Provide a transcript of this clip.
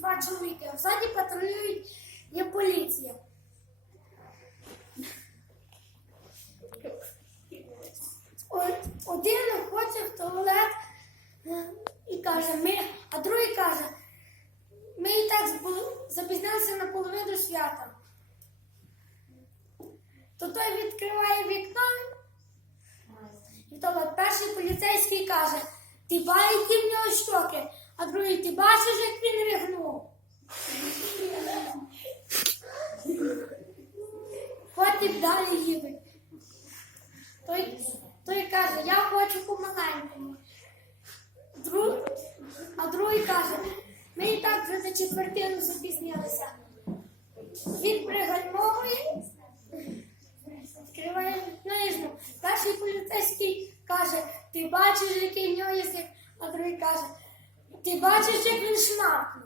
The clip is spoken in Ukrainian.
два чоловіки, а взаді патрулюють є поліція. Один хоче в туалет е, і каже, ми, а другий каже, ми і так запізнилися на половину свята. То той відкриває вікно, і то перший поліцейський каже, ти бачиш, які в нього щоки, а другий, ти бачиш, як він ригнув. Потім далі їдуть. Той, той каже, я хочу по-маленькому. Друг, а другий каже, ми і так вже за четвертину запізнилися. Він пригальмовує, відкриває книжну. Перший поліцейський каже, ти бачиш, який в нього язик, а другий каже, ти бачиш, як він шмаркає.